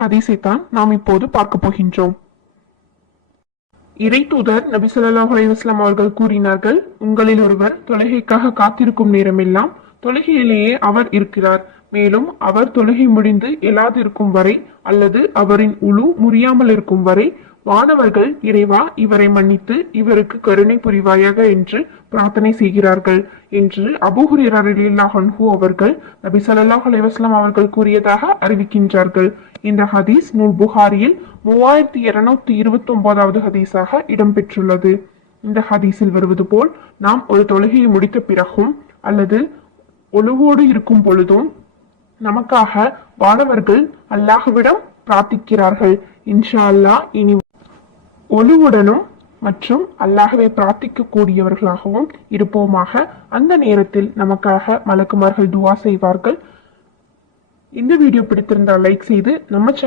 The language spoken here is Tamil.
ஹதீஸைத்தான் நாம் இப்போது பார்க்க போகின்றோம். இறை தூதர் நபி ஸல்லல்லாஹு அலைஹி வஸல்லம் அவர்கள் கூறினார்கள், உங்களில் ஒருவர் தொழுகைக்காக காத்திருக்கும் நேரமெல்லாம் தொழுகையிலேயே அவர் இருக்கிறார். மேலும் அவர் தொழுகை முடிந்து எழாதிருக்கும் வரை அல்லது அவரின் உளு முறியாமல் இருக்கும் வரை வானவர்கள், இறைவா இவரை மன்னித்து இவருக்கு கருணை புரிவாயாக என்று பிரார்த்தனை செய்கிறார்கள் என்று அபூ ஹுரைரா ரலியல்லாஹு அன்ஹு அவர்கள் நபி ஸல்லல்லாஹு அலைஹி வஸல்லம் அவர்கள் கூறியதாக அறிவிக்கின்றார்கள். இந்த ஹதீஸ் நூல் புகாரியில் 3229வது ஹதீஸாக இடம்பெற்றுள்ளது. இந்த ஹதீஸில் வருவது போல் நாம் ஒரு தொழுகையை முடித்த பிறகும் அல்லது ஒழுவோடு இருக்கும் பொழுதும் நமக்காக வானவர்கள் அல்லாஹ்விடம் பிரார்த்திக்கிறார்கள். இன்ஷா அல்லாஹ் இனி ஒழுவுடனும் மற்றும் அல்லாஹ்வை பிரார்த்திக்க கூடியவர்களாகவும் இருப்போமாக. அந்த நேரத்தில் நமக்காக மலக்குமார்கள் துஆ செய்வார்கள். இந்த வீடியோ பிடித்திருந்தால் லைக் செய்து நம்ம சேனல்